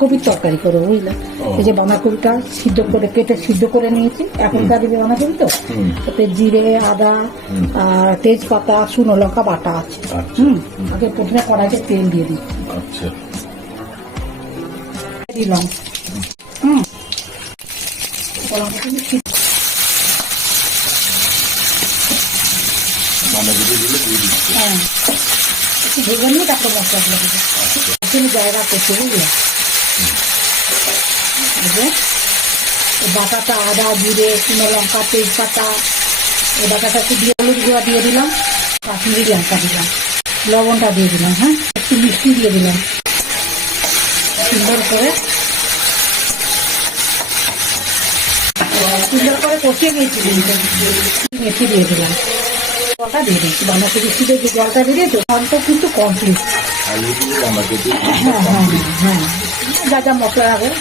কপির তরকারি করবো বুঝলে। এই যে বাঁধাকপিটা সিদ্ধ করে কেটে সিদ্ধ করে নিয়েছি, এখনকার দিনে বাঁধাকপি তো, তাতে জিরে, আদা আর তেজপাতা, শুকনো লঙ্কা বাটা আছে। আগে প্রথমে কড়াইতে তেল দিয়ে দিই, দিলাম হ্যাঁ, একটু ভেজে নিয়ে তারপর মশলাগুলো দেবো। একটু জায়গা করতে বুঝলে। বাটাটা আদা, জিরে, শুকনো লঙ্কা, তেজপাতা, এই বাটাটা একটু দিয়ে হলুদ গুঁড়া দিয়ে দিলাম, কাশ্মীরি লঙ্কা দিলাম, লবণটা দিয়ে দিলাম, হ্যাঁ একটু মিষ্টি দিয়ে দিলাম, সুন্দর করে কষিয়ে নিয়েছি। মেথি দিয়ে দিলাম, জলটা দিয়ে দিয়েছি, বাঁধাকপি সিদ্ধে যে জলটা দিয়ে দিয়েছি অল্প কিন্তু কমপ্লিট। হ্যাঁ হ্যাঁ হ্যাঁ, যা যা মশলা হবে